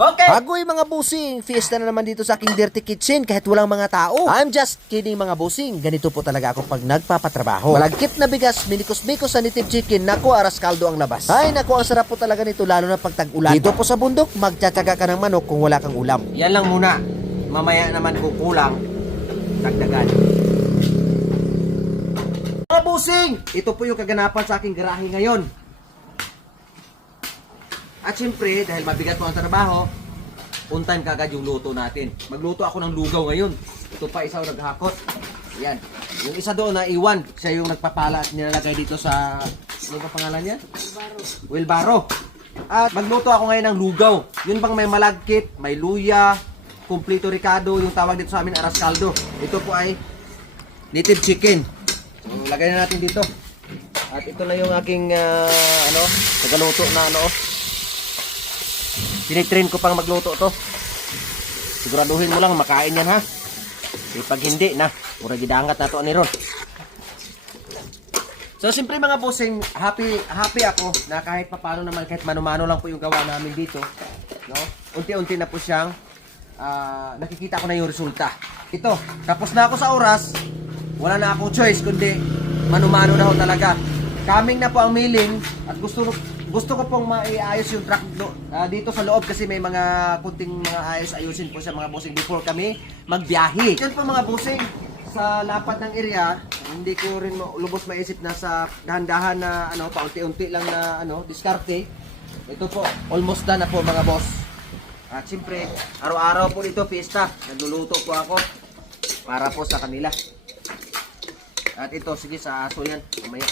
Okay. Agoy mga busing, fiesta na naman dito sa aking dirty kitchen kahit walang mga tao. I'm just kidding mga busing, ganito po talaga ako pag nagpapatrabaho. Malagkit na bigas, minikos-mikos sa native chicken, naku aras kaldo ang labas. Ay naku, ang sarap po talaga nito lalo na pag tag-ulan. Dito po sa bundok, magtsatsaga ka ng manok kung wala kang ulam. Yan lang muna. Mamaya naman kung kulang, dagdagan. Mga busing, ito po yung kaganapan sa aking garahe ngayon. At syempre, dahil mabigat po ang trabaho, on time kagad yung luto natin. Magluto ako ng lugaw ngayon. Ito pa isa naghakot. Yan. Yung isa doon na iwan, siya yung nagpapala at nilalagay dito sa, ano ba pangalan niya? Wilbaro. At magluto ako ngayon ng lugaw. Yun bang may malagkit, may luya, kumplito ricado, yung tawag dito sa amin aras kaldo. Ito po ay native chicken. So, lagay na natin dito. At ito na yung aking nagaluto na Tinitrain ko pang magluto to. Siguraduhin mo lang makain yan ha. Pag hindi na, mura gidangat na to ni Ron. So siyempre mga bossing, happy ako na kahit papaano naman, kahit mano-mano lang po yung gawa namin dito, no? Unti-unti na po siyang nakikita ko na yung resulta. Ito, tapos na ako sa oras, wala na akong choice kundi mano-mano na ho talaga. Coming na po ang milling at gusto ko pong maiayos yung truck dito sa loob kasi may mga kunting mga ayos-ayusin po sa mga bossing before kami magbiyahe. Yan po mga bossing, sa lapad ng area, hindi ko rin lubos maisip na sa dahan-dahan na paunti-unti lang na diskarte. Ito po, almost done na po mga boss. At siyempre, araw-araw po dito fiesta. Nagluluto po ako para po sa kanila. At ito, sige sa aso yan. Mamaya.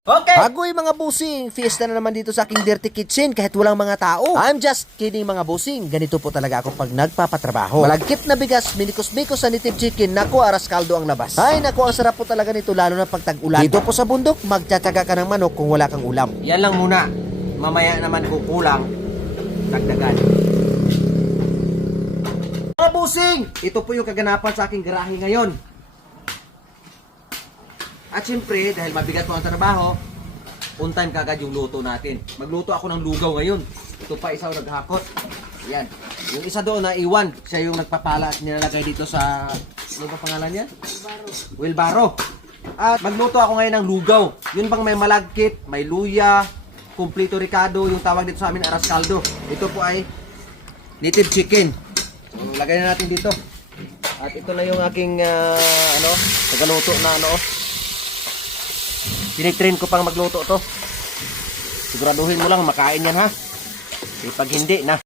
Okay. Agoy mga busing, fiesta na naman dito sa aking dirty kitchen kahit walang mga tao. I'm just kidding mga busing, ganito po talaga ako pag nagpapatrabaho. Malagkit na bigas, minikos-mikos sa native chicken, naku aras kaldo ang labas. Ay naku, ang sarap po talaga nito lalo na pag tag-ulan. Dito po sa bundok, magtsatsaga ka ng manok kung wala kang ulam. Yan lang muna. Mamaya naman kung kulang, dagdagan. Mga busing, ito po yung kaganapan sa aking garahe ngayon. At syempre, dahil mabigat po ang trabaho, on time kagad yung luto natin. Magluto ako ng lugaw ngayon. Ito pa isa naghakot. Yan. Yung isa doon na iwan, siya yung nagpapala at nilalagay dito sa, ano ba pangalan niya? Wilbaro. At magluto ako ngayon ng lugaw. Yun bang may malagkit, may luya, kumplito ricado, yung tawag dito sa amin aras kaldo. Ito po ay native chicken. So, lagay na natin dito. At ito na yung aking nagaluto na Tinitrain ko pang magluto to. Siguraduhin mo lang makain yan ha. Pag hindi na,